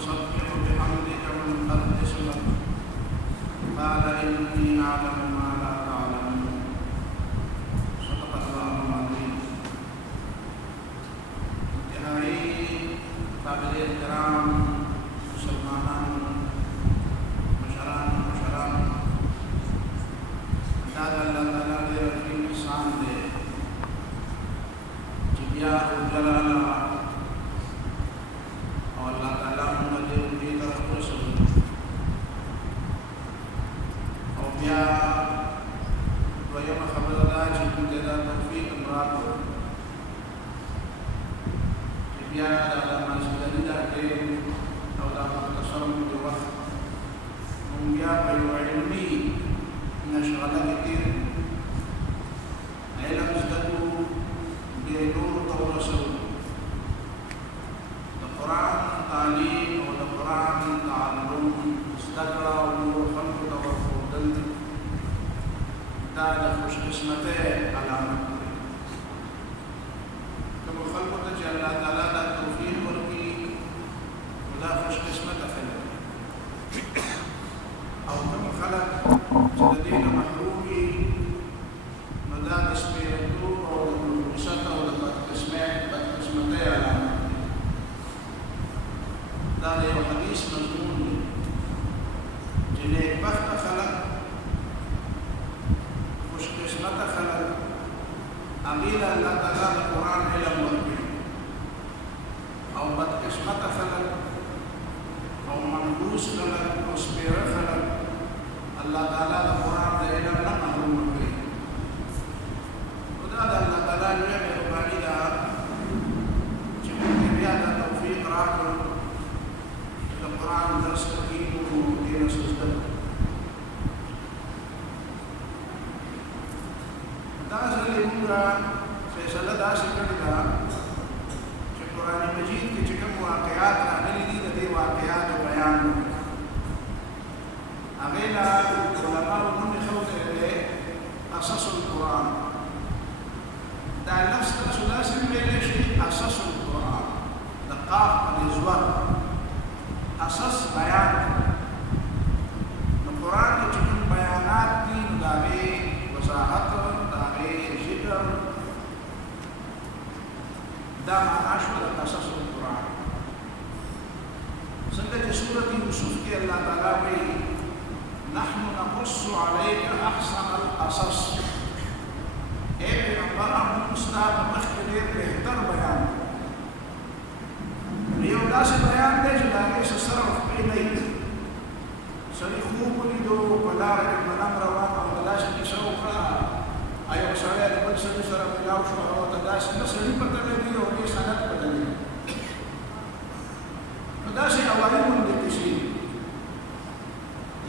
ونسبح بحمدك ونقدس لك قال إني أعلم ما لا تعلمون صدق الله العظيم. انتهائی قابل احترام مسلمانان مشران اللہ تعالیٰ دے رحیم احسان دے جبیار جلالہ اور اللہ تعالیٰ مدد دی طرف رسول اور بیا دویم خبر دا چکن دے دا توفیق امراتو جبیا دا ماشدنی دا کے او دا مختصر دے وقت بیا بیو علمی نشغلة كتير علم ازدادوا بنور ورسول القرآن تعليم والقرآن تعلم ازدقرا ونور خلق تورفودل دا خوش قسمته علامة كما خلق تجي الله تعالى دا توفيق ورقي ودا خوش قسمته خلق او كما خلق الذين محرومي مدان اسميرتو او المسطة او بتقسمتي على دار يو حديث مضمون جنيه بخت خلق خوش قسمت خلق أميل الله تعالى القرآن علم ورقي او بتقسمت خلق او منحوس خلق او سمير خلق الله تعالى القرآن ده إلى من محروم به وده الله تعالى يعمل بعيدا جمعنا بهذا توفيق راكل القرآن درس حكيم ودين سجدة داس اللي مورا فيصل داس كذا القرآن المجيد كم واقعات عملي دي واقعات وبيان أغيلا علماء من خوته إليه أساس القرآن دا نفس الثلاثي من شيء أساس القرآن دقاق الإزوار أساس بيان القرآن يجب بيانات دي داغي وضاحت داغي ذكر دا معنى شو أساس القرآن سنة سورة يوسف كي الله تعالى نحن نقص عليك أحسن القصص إيه نبرأ مستعد مخكلين بهتر بيان اليوم داس بيان ليش داعي سصرف بيني سريخوك لدو بلارك المنام روان أو داس كسوكا أيوة سريع دبل سريع سرع بلاو شو أو داس نسري بتلبي ولي سنة بتلبي داس أولي من دكتشين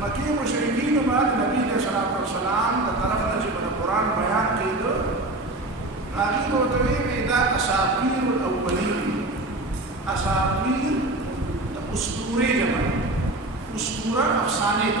مكي مشركين بعد النبي عليه الصلاة والسلام طرف نجيب القرآن بيان كيدو غالي وتوي إذا أساطير الأولين أساطير أسطورة جمع أسطورة أفسانة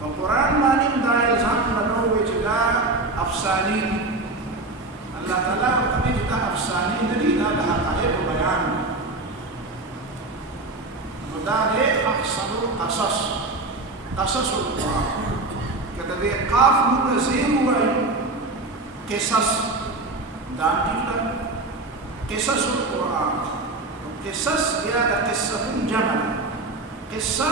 وقرآن مانیم دا الزام بنووی چې دا افسانی الله تعالی ورته چې دا افسانی نه دي دا د حقایق بیان نو دا دی احسن القصص قصص القرآن کته دې قاف موږ زیر وایو قصص دا ټیکه قصص القرآن قصص یا د قصه جمع قصه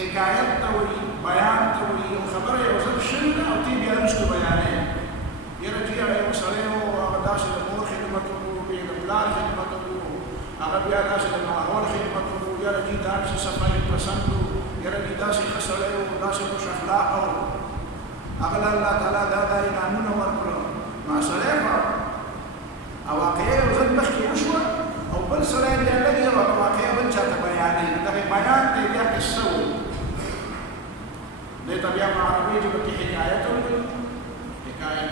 حکایت ته وایي، بیان ته وایي. یو خبره یو ځل شوې ده او تی بیا وروسته بیانوي. یاره چې هغه یو سړی و، هغه داسې د مور خدمت وکړو، بیا د پلار خدمت وکړو، هغه بیا داسې د ماحول خدمت وکړو. یاره چې داسې صفایي پسند و، یاره چې داسې ښه سړی و، داسې خوش اخلاقه و. هغه له الله تعالی دا انعامونه ورکړل. نو سړی به او واقعه یو ځل مخکې وشوه او بل سړی بیا لږ یو واقعه بل چا ته بیانوي. دغه بیان دی بیا قصه وایي. دې ته بیا په عربي ژبه کې حکایت وایي. حکایت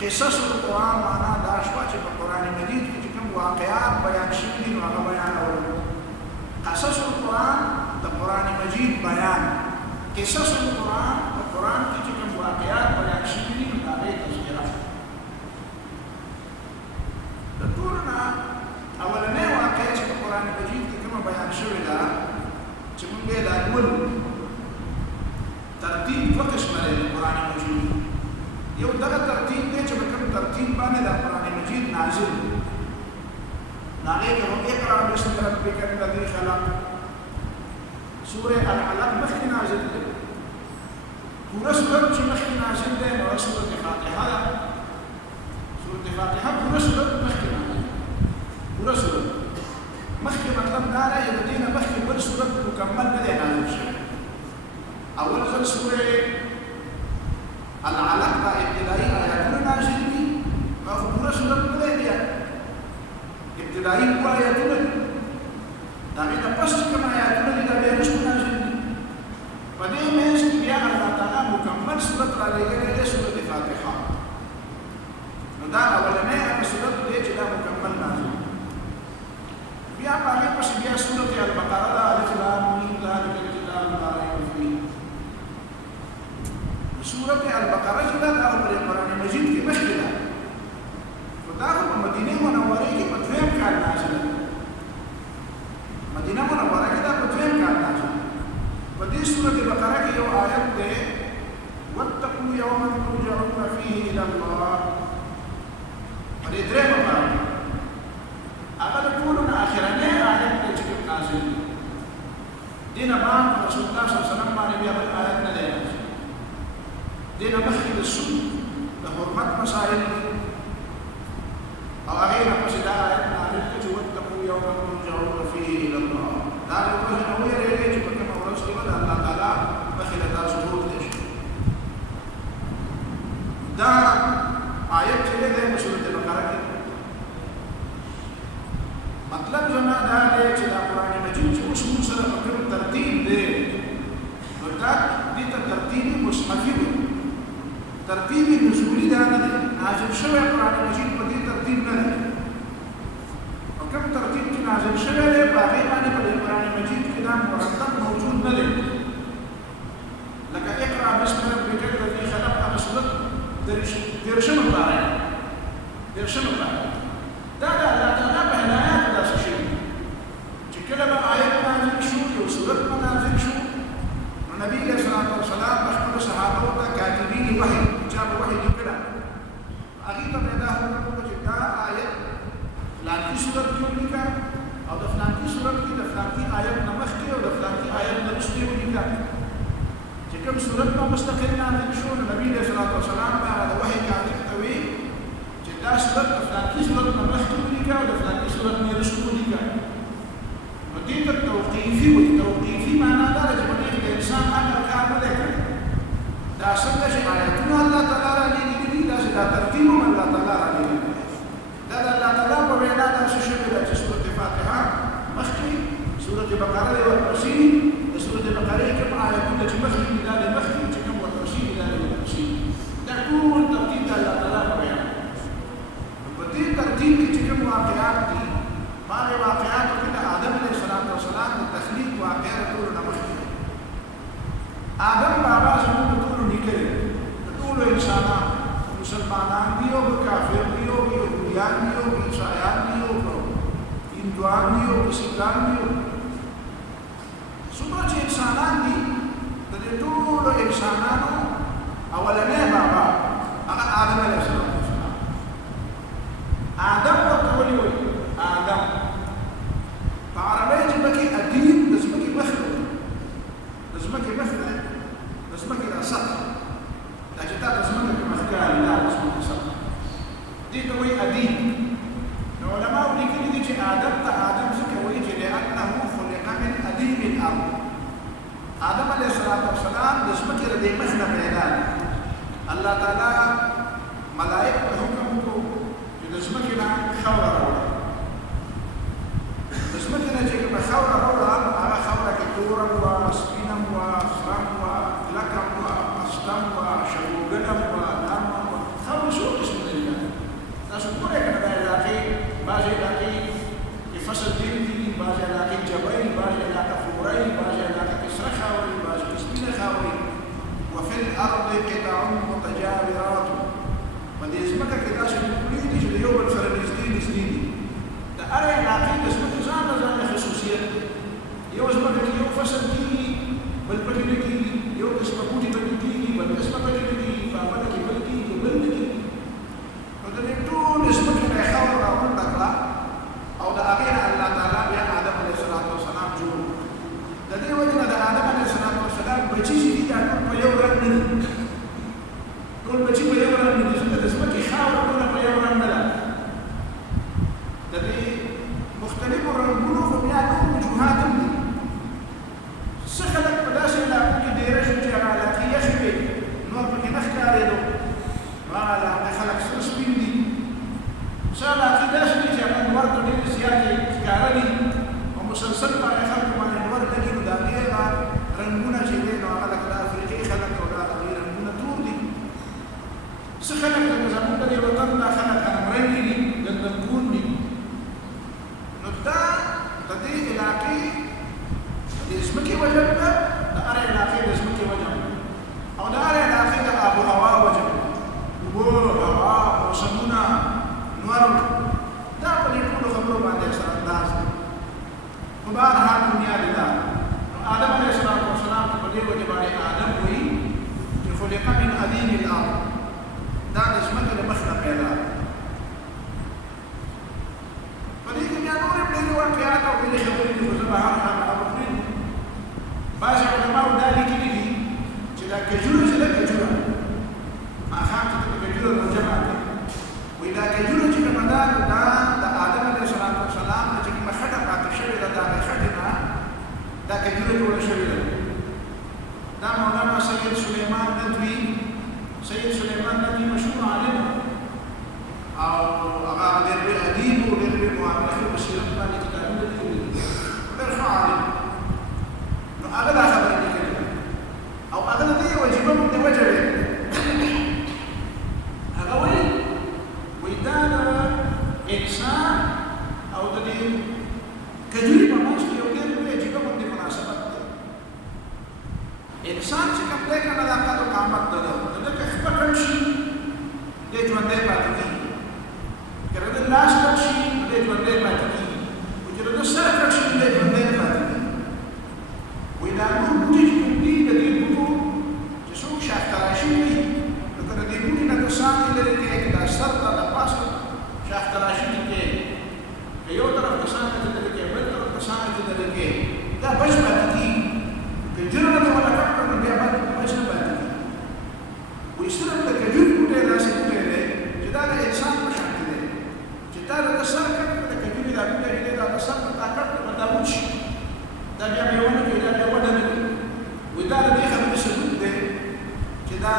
قصص القرآن معنا دا شوه چې په قرآن مجید کې چې کوم واقعات بیان شوي دي نو هغه بیانول. قصص القرآن د قرآن مجید بیان، قصص القرآن په قرآن کې چې کوم واقعات بیان شوي دي نو د هغې تذکره. د ټولو نه اولنۍ واقعه چې په قرآن مجید کې کومه بیان شوې ده چې موږ یې دا لولو، ترتیب دوه قسمه دی د قرآن مجید. یو دغه ترتیب دی چې په کوم ترتیب باندې د قرآن مجید نازل دی. نو هغې کې هم اقرأ باسم ربک الذي خلق، سورې العلق مخکې نازل دی. پوره سورت چې مخکې نازل دی نو هغه سورت فاتحه ده. سورت فاتحه پوره سورت مخکې نازل دی. پوره سورت مخکې مطلب دا دی چې د دې نه مخکې بل سورت مکمل نه دی نازل شوی. اول ځل سورې العلق دا ابتدایي آیاتونه نازل دي، هغه پوره سورت نه دی بیا. ابتدایي اووه آیاتونه دي. د هغې نه پس چې کوم آیاتونه دي دا بیا وروسته نازل دي. په دې منځ کې بیا الله تعالی مکمل سورت رالېږلی دی، سورت فاتحه. نو دا اولنی هغه سورت دی چې دا مکمل نازل دی. بیا په هغې پسې بیا سورت البقره ده، الف لام میم ذلک الکتاب لا ریب فیه. سورت البقره چې ده دا په قرآن مجید کې مخکې ده، خو دا خو په مدینې منورې کې په دویم کال نازله ده. مدینه منوره کې دا په دویم کال نازله ده. په دې سورت بقره کې یو آیت دی، واتقوا یوما ترجعون فیه الی الله. په دې درېیمه باره کې هغه د ټولو نه اخرنی آیت دی چې کوم نازل دی. دې نه بعد رسول الله صلی الله علیه وسلم باندې بیا بل آیت نه دی نازل. دې نه مخکې د سود د حرمت مسایل دي او هغې نه پسې دا آیت نازل دی چې واتقوا یوما ترجعون فیه الی الله. دا د ورځې نه ویرېږئ چې په کومه ورځ کې به د الله تعالی مخې له تاسو پورته شي. دا آیت چې دی په سورت بقره کې مطلب زما دا دی چې دا قرآن مجید چې اوس موږ سره په کوم ترتیب دی نو دا دې ته ترتیب مصحفي دی، ترتیب نزولي دا نه دی. نازل شوی قرآن مجید په دې ترتیب نه دی. په کوم ترتیب چې نازل شوی دی په هغې باندې په دې قرآن مجید کې دا مرتب موجود نه دی. لکه اقرأ باسم ربک الذي خلق، هغه سورت دېرشمه پاره ده. دېرشمه پاره دا د الله تعالی په هدایاتو داسې شوي چې کله به آیت نازل شو، یو سورت به نازل شو، نو نبي علیه الصلاة والسلام به خپلو صحابو ته کاتبین وحي، چا به وحي لیکله، هغې ته به یې دا حکم وکړو چې دا آیت فلانکي سورت کې ولیکه او د فلانکي سورت کې د فلانکي آیت نه مخکې او د فلانکي آیت نه وروسته یې ولیکه. چې کوم سورت به مستقل نازل شو نو نبي علیه الصلاة والسلام به هغه د وحي کاتب ته وایي چې دا سورت د فلانکي سورت نه مخکې ولیکه او د فلانکي سورت نه وروسته ولیکه. نو دې ته توقیفي وایي. توقیفي معنا دا ده چې په دې کې د انسان عقل کار نه دی کړی. دا څنګه چې آیتونه الله تعالی رالېږلي دي داسې دا ترتیب هم الله تعالی رالېږلی دی. دا د الله تعالی په وینا داسې شوې ده چې سورت فاتحه مخکې، سورت بقره دی ورپسې، د سورت بقرې کوم آیتونه چې مخکې دي دا د مخکې، چې کوم ورپسې دي دا د ورپسې. دا ټول ترتیب د الله تعالی په وینا. په دې ترتیب کې چې کوم واقعات دي، هغې واقعاتو کې د آدم علیه السلام د تخلیق واقعه د ټولو نه مخکې ده. آدم بابا زموږ د ټولو نیکه دی، د ټولو انسانانو، مسلمانان دي او کافر دي او یهودیان دي او عیسایان دي او هندوان دي او سیکان دي. څومره چې انسانان دي د دې ټولو انسانانو اولنی بابا هغه آدم علیه السلام. آدم ورته ولې وایي؟ آدم په عربۍ ژبه کې ادیب د ځمکې مخکې دې مخنه پیدا الله تعالی ملائکه ته حکم وکړو چې د ځمکې نه خاوره راوړه. د ځمکې نه چې کومه خاوره راوړه هغه خاوره کې توره وه، سپینه وه، خرم وه، کلکه وه، پسته وه، شګوګنه وه، نرمه وه. خاوره څو قسمونه دي. تاسو ګورئ که نه دا علاقې بعضې علاقې کې فصل ډېر کېږي، بعضې علاقې جبل، بعضې علاقه فورۍ، بعضې علاقه کې سره خاورې، بعضې کې سپینه خاورې. وفي الارض قطع متجاورات، په دې ځمکه کې داسې ټوکرې دي چې د یو بل سره نږدې نږدې دي. د هرې علاقې د ځمکې ځان له ځانه خصوصیت دی. یو ځمکه کې یو فصل کېږي، بل پکې نه کېږي، یو قسمه بوټي پکې کېږي، بل قسمه پکې نه کېږي، په بله کې بل کېږي، بل نه کېږي. نو د دې ټولې ځمکې نه یې خاوره راغونډه کړه او د هغې نه الله تعالی بیا آدم علیه السلام جوړ کړ. د دې وجې نه د آدم علیه السلام بچي چې دي دا ټول په یو رنګ نه دي. ټول بچي په یو رنګ نه دي، ځکه د ځمکې خاوره ټوله په یو رنګ نه ده. د دې مختلفو رنګونو خو بیا نور وجوهات هم دي. څه خلک په داسې علاقو کې ډېره شو چې هغه علاقې یخې وې، نور پکې نه ښکارېدو، هغه علاقې خلک سره سپین دي. څه علاقې داسې دي چې هغه لمر ته ډېرې زیاتې ښکاره دي او مسلسل په هغې خلکو باندې لمر لګي، نو د هغې هغه رنګونه چې دی نو هغه لکه د افریقې خلک او د هغې رنګونه تور دي. څه خلک لکه زموږ د دې وطن دا خلک غنمرنګي دي، ګندمګون دي. نو دا د دې علاقې د ځمکې وجه ده، د هرې علاقې د ځمکې وجه ده او د هرې علاقې د آب و هوا وجه ده. اوبه، هوا، موسمونه، نور، دا په دې ټولو خبرو باندې اکثر انداز دی. خو بهرحال دنیا دې ده. نو آدم علیه السلام په دې وجه باندې آدم وایي چې خلق من عدیم الارض، دا د ځمکې د مخ نه پیدا. په دې کې بیا نورې ډېرې واقعات او ډېرې خبرې دي، خو زه به هر هغه وکړم. بعضې علماو دا لیکلي دي چې دا کجوره چې ده کجوره ماښام چې ته په کجوره روژه ماتې وایي دا کجوره چې کومه ده دا د آدم علیه السلام نه چې کومه خټه پاتې شوې ده د هغې خټې نه دا کجوره جوړه شوې ده. دا مولانا سید سلیمان ندوي مشهور عالم او هغه ډېر لوی ادیب و، ډېر لوی مؤرخ په سیرت باندې کتابونه لیکلي دي، ډېر ښه عالم. نو هغه دا خبره لیکلې ده او هغه د دې وجیبه باندې وجه دی. هغه وایي دا د انسان او د دې کجورې په منځ کې یو ډېر لوی عجیبه باندې مناسبت دی. انسان چې کوم دی که نه دا قد و قامت ده ده، د ده که خپه کړ شي دی ژوندی پاتې کېږي، که د ده لاس کړ شي دی ژوندی پاتې کېږي، خو چې د ده سر کړ شي دی ژوندی نه پاتې کېږي. وایي دا نور بوټي چې کوم دي د دې بوټو چې څوک شاخ تراشي وي نو که د دې بوټي نه که ساقې لرې کوې، که دا سر ته د پاسه شاخ تراشي کې کوې، که یو طرف ته ساقې ته لرې کوې، بل طرف ته ساقې ته لرې کوې، دا بچ پاتې کېږي. که جرم دې ونه کټ کړ نو بیا بچ نه پاتې کېږي. وایي صرف د کجور بوټی داسې بوټی دی چې دا د انسان په شان کې دی چې تا د ده سر کټ کړ، د کجورې دا بوټی چې دی دا د سر نه تا کټ کړ دا وچ شي، دا بیا میوه نه کوي، دا بیا وده نه کوي. وایي دا د دې خبرې ثبوت دی چې دا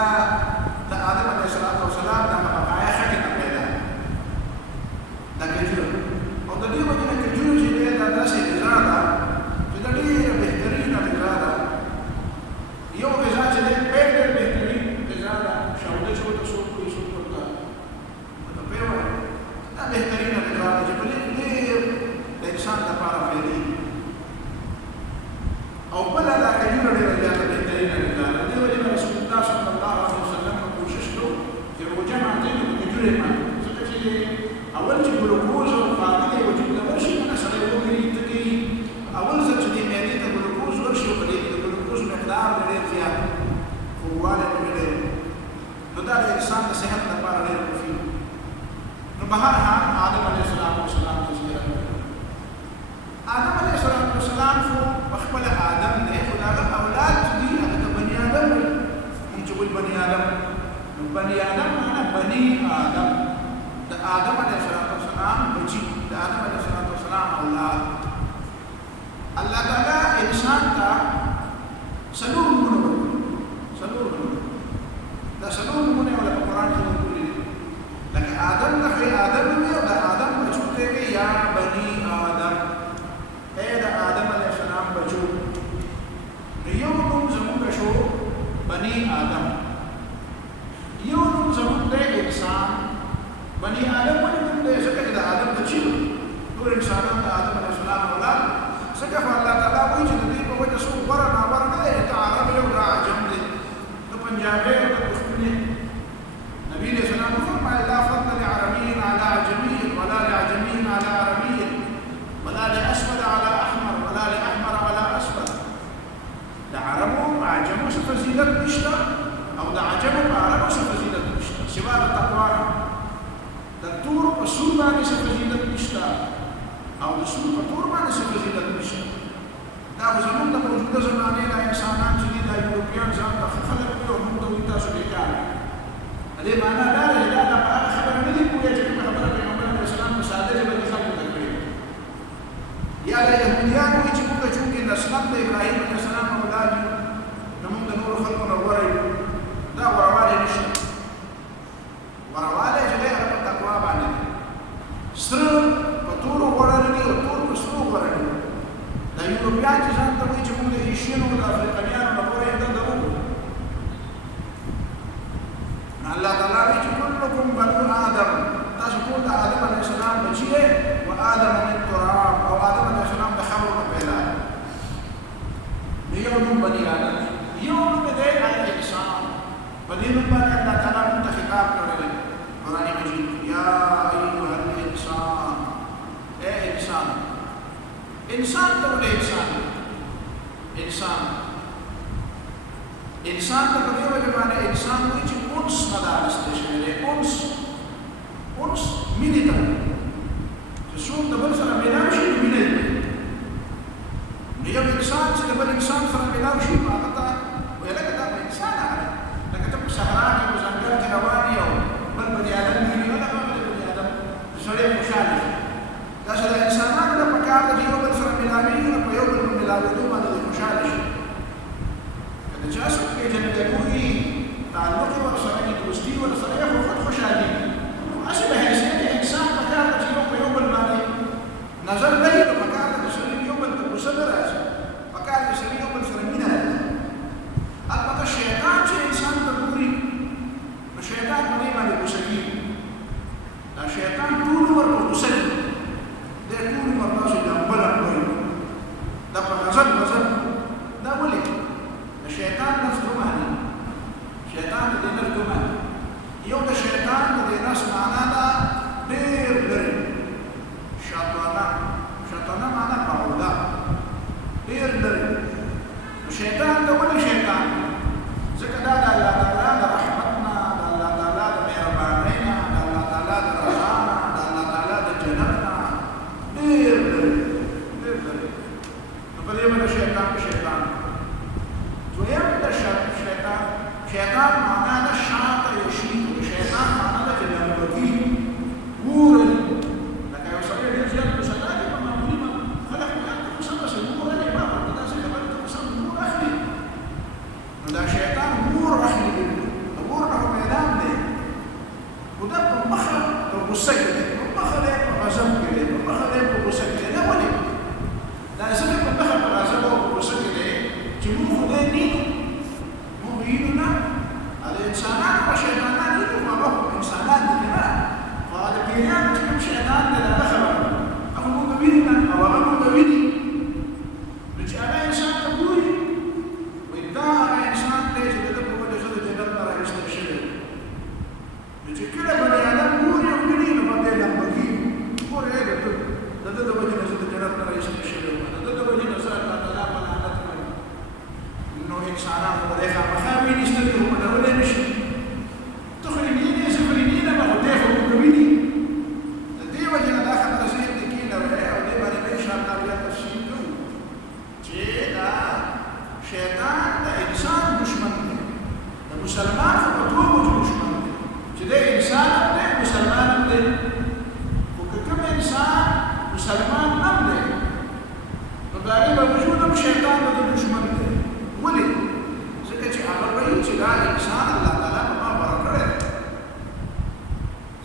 د آدم علیه السلام دا بقایا خټې نه پیدا دا کجوره. او د دې وجې نه کجوره چې دی دا داسې غذا ده چې دا ډېره بهترینه غذا ده. یو غذا چې دی ډېر بهترین غذا ده، شاوده چې ورته څوک وایي څوک ورته پی وایي، دا بهترینه غذا ده چې په دې کې ډېر د انسان لپاره فایدې دي. او بله دا کجوره ډېره زیاته بهترینه غذا ده. دې وجې نه رسول الله صلی الله علیه وسلم کوشش کړو چې روژه ماتې نو په کجورې ماتې، ځکه چې اول چې ګلوکوز او فاقد یې وجود ته ورشي نو سړی وګري تږي، اول ځل چې دې معدې ته ګلوکوز ورشي او په دې کې د ګلوکوز مقدار ډېر زیات خوږوالی پکې ډېر نو دا د انسان د صحت لپاره ډېر مفید. نو بهرحال آدم علیه السلام تذکره وکړه. آدم علیه السلام خو پخپله آدم دی، خو د هغه اولاد چې دي هغه ته بني آدم وایي. مونږ چې وایي بني آدم نو بني آدم معنا بني آدم، د آدم علیه السلام بچي، د آدم علیه السلام اولاد. الله تعالی انسان ته څلور نومونه ورکړي، څلور نومونه يوم زمون شو بني آدم يوم زمون ده إنسان بني آدم من ده سكة إذا آدم تجيب دور إنسان آدم عليه السلام ولا سكة فالله تعالى ويجي تدريب وجه سوق ورنا يتعرف له راجم ده تبنجابه وتكفني نبي عليه السلام فرما لا فضل لعربي على عجمي ولا لعجمي على عربي ولا لأسود على أحمر ولا لأحمر على أسود دعربهم أعجموا سفزيلة بشتا أو دعجمهم أعربوا سفزيلة بشتا سواء التقوى دكتور أصول ماني سفزيلة بشتا أو دسول فطور ماني سفزيلة بشتا دا زمان دا موجودة زمانه دا إنسانان جديد دا يوروبيان زمان دا خلق بيهم دا ويتا سبيكار هذه معنى داره دا بقى خبر مدي بويا جميع خبر بيغمبر عليه السلام مساعدة جبل خلق تكبير يا لا يهوديان ويجبوك چونك نسلم دا إبراهيم عليه السلام أولادي نمون دا نور خلق نوري دا وروالي نشتا وروالي جلي عرب التقوى باني سر فطور ورالني وطور بسرو ورالني دا يوروبيان جزان تبوي چونك دا إيشينو دا أفريقانيان ونبوري دا دارو الله تعالى كلكم بنو آدم تشكون آدم عليه السلام بجيه وآدم من تراب أو آدم عليه السلام بخمر وبيلا يوم بني آدم يوم بدأ على الإنسان بدين الله تعالى منتخبات كريم قرآن مجيد يا أيها الإنسان إيه إنسان إنسان تقول إنسان تقول بمعنى إنسان ويجي أنس مدارس تشمله أنس مينيتا تسوق تبل سر ميلاوشي مينيتا نيوم إنسان تبل إنسان سر ميلاوشي ما كتا ويلا كتا إنسان على لكن تبل سهراني وزنجر كرواني أو بل بني آدم ميني ولا بني آدم سوري مشالي لكن الإنسان هذا بكار يوم سر ميلاوي ولا يوم ميلاوي دوما مشالي كذا جاسو في جنبه تعلقي ورسالي دوستي ورسالي وخد خشالي أشبه هيسيتي إنسان مكانة يوم المالي نظر لي مكانة يسرين يوم المسلر مكانة يسرين يوم الفرمين أبقى الشيطان شيء إنسان تدوري الشيطان مريم على المسلمين الشيطان طول ورق المسلم ده طول مرضاش يدنبلا مريم ده بغزل ده ولي الشيطان نفسه مهني الشيطان الذي نفسه مهني يوم الشيطان الذي نفسه معنا دير شيطانا معنا بعوضة دير الشيطان ده ولا شيطان زكا ده الله تعالى ده رحمتنا ده الله تعالى ده مهربانينا ده الله تعالى ده رضانا ده الله تعالى ده جنتنا دير فبدي من الشيطان ويبدا شيطان معناه الشاطئ يشيط وشيطان معناه جنبتي مورل لكن يوصل لي رجال بسنادي ما مريم خلق مكان تسمى سنور اللي ما بدنا سنبدا تسمى نور اخلي ده شيطان مور اخلي مور له ميدان ده وده بمخر بسكت بمخر بغزم كده بمخر بسكت ده ولي ده سبب بمخر بغزم وبسكت جمهور ديني مبيننا الإنسانات وشيطانات يدوما بهم إنسانات ديننا فهذا بيان تكون شيطان لا دخل أو مبيننا أو غير مبيني بجعل إنسان تقوي وإدعى إنسان ليس لدبه وجسد جنبنا لا يستبشر بجكل بني آدم موري ومبيني لما دينا مبين موري إيه لدبه وجسد جنبنا لا يستبشر لدبه وجسد جنبنا إنه إنسانا مدافع مخامين يستدروا من أولا مشي تخرجين يسفرينين ما هو دافع مكويني لدي وجهنا داخل رسائل دكينا ولا ودي بني بيشا نبيا تفسير له جيدا شيطان ده إنسان دشمن ده مسلمان فمطلوب دشمن جدا إنسان ده مسلمان ده وكم إنسان مسلمان نمده فبالي بوجودهم شيطان ده دشمن ده ولي زكاة عمل بيوت لا إنسان الله تعالى ما بركره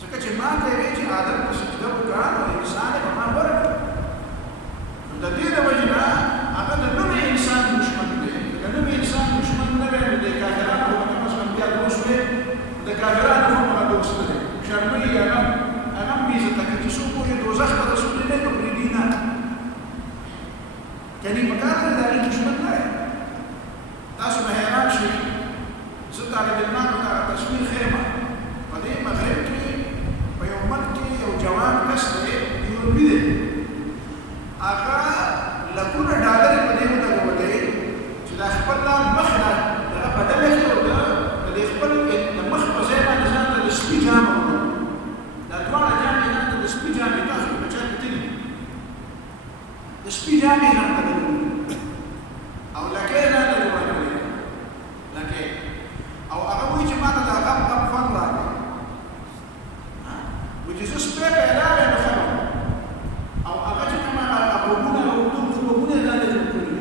زكاة ما تبيجي آدم بسجده وكان وإنسان ما بركه فالدين وجنا أبدا نمي إنسان دشمن ده نمي یعنی په کار د دې دشمن نه تاسو به حیران شئ زه طالب علمانو ته تصویر خیمه په دې مغرب کې په یو ملک کې یو جوان کس دی یورپي دی هغه لکونه ډالر په دې ولګولې چې دا خپل مخ نه هغه بدله کړي او د خپل د مخ په ځای باندې ځان ته د سپي جامه دا دواړه جامې ځان ته د سپي جامې تاسو په چا کتلي د سپي جامې ځان ته او لکه نه نه جوړوي لکه او هغه وایي چې ما ته دا غم خوند راکړي چې زه سپی پیدا ویم ښه او هغه چې کومه غوږونه او غوږونه یې ځانته جوړ کړي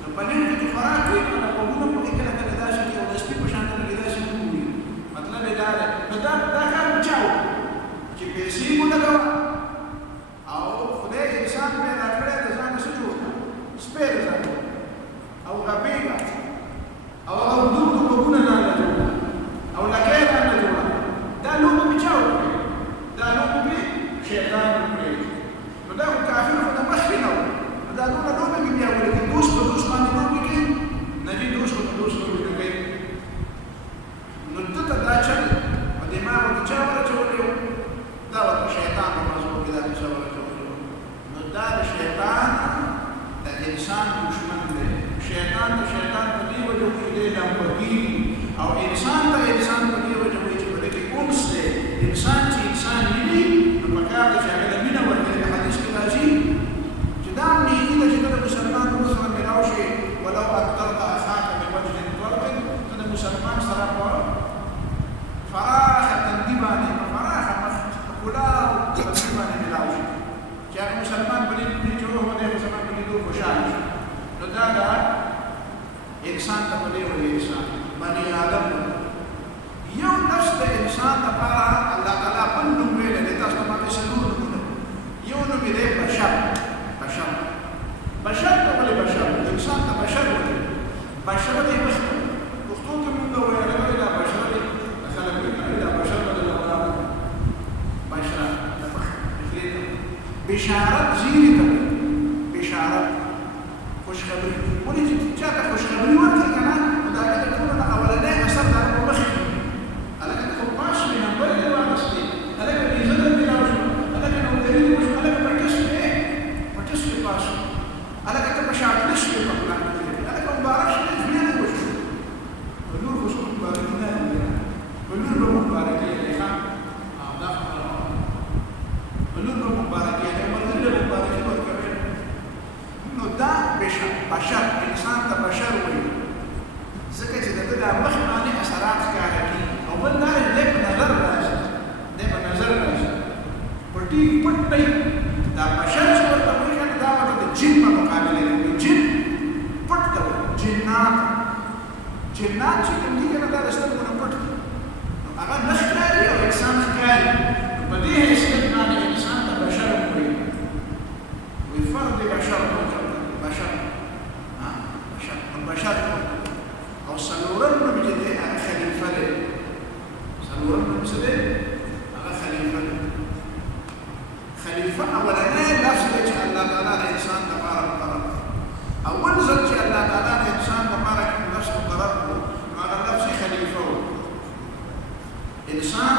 نو په دې کې چې خوراک کوي نو غوږونه پکې کله کله داسې کړي او د سپي په شان پکې داسې وګوري مطلب یې دا دی نو دا کار چا وکړي چې پیسې مو لګوه او خدای انسان پیدا کړی د ځان څه جوړ کړه سپی د ځان او غپېږه او هغه غوږونه ځانته جوړ کړه او لکۍ یې ځانته جوړه دا لوبه مې چا وکړې دا لوبه مې شیطان وکړې نو دا خو کافر خو د مخکې نه و نو دا ټوله لوبه مې بیا ولیکې دوست په دوست باندې لوبې کوي نه دي دوست په دوست لوبې نه کوي نو ده ته دا چل په دماغ کې چا ورچولی و دا ورته شیطان په مازغو کې دا کیسه ورچولی و نو دا د شیطان د انسان دشمن دی شیطان ته په دې وجه کې دی لمبګي او انسان ته په دې وجه وایي چې په دې کې انس دی انسان چې انسان وي نو پکار دی چې هغه مینه ورکړي حدیث کې راځي چې دا مینه ده چې د مسلمان سره ملاو شي ولو ان تلقى اخاك بوجه طلق ته د مسلمان سره په فراخه تندي باندې فراخه مخکولا او تندي باندې ملاو شي چې هغه مسلمان په دې چې روح باندې مسلمان په دې دوه خوشاله شي نو دا انسان ته په دې وایي انسان بني آدم یو نفس د انسان لپاره الله تعالی په نوم ویل دی تاسو ته باندې څلور نومونه یو نوم یې دی بشر ته ولې بشر انسان ته بشر وایي بشر دی مخکې پښتو کې موږ وایو دا بشر دی خلک وایي دا بشر بدل وایي بشر بشارت زیری ته بشارت خوشخبری ولې چې چاته خوشخبری ورکړي که نه نو د هغه د ټولو نه اولنی اثر د هغه په مخکې هلکه ته خو پاس شوې نمبر یې واخیستې هلکه ویزه در ملاو شوه هلکه نوکري دې وشوه هلکه په ټسټ کې پاس شو هلکه ته په شارټلیسټ کې په پلان کې هلکه مبارک شوې ځوی دې وشوه په لور خو څوک مبارکي نه دی په لور به مبارکي دی ښه دا خبره په لور به مبارکي دی ملګري به مبارکي ورکوي نو دا بشر انسان ته بشر وایي ځکه چې د ده دا مخ باندې اثرات ښکاره کېږي او بل دا دی دی په نظر راځي پټي پټ دی دا بشر چې ورته وایي کنه دا ورته د جن په مقابله کې وایي جن پټ ته وایي جنات چې کوم دي کنه دا د سترګو نه پټ دي نو هغه نه ښکاري او انسان ښکاري نو په دې حیثیت باندې انسان ته بشر وایي وایي فرد بشر بشر او څلورم نوم چې دی هغه خلیفه دی څلورم نوم څه دی هغه خلیفه دی خلیفه اولنی لفظ دی چې الله تعالی د انسان لپاره مقرر اول ځل چې الله تعالی د انسان لپاره کوم لفظ مقرر کړو نو هغه لفظ خلیفه و انسان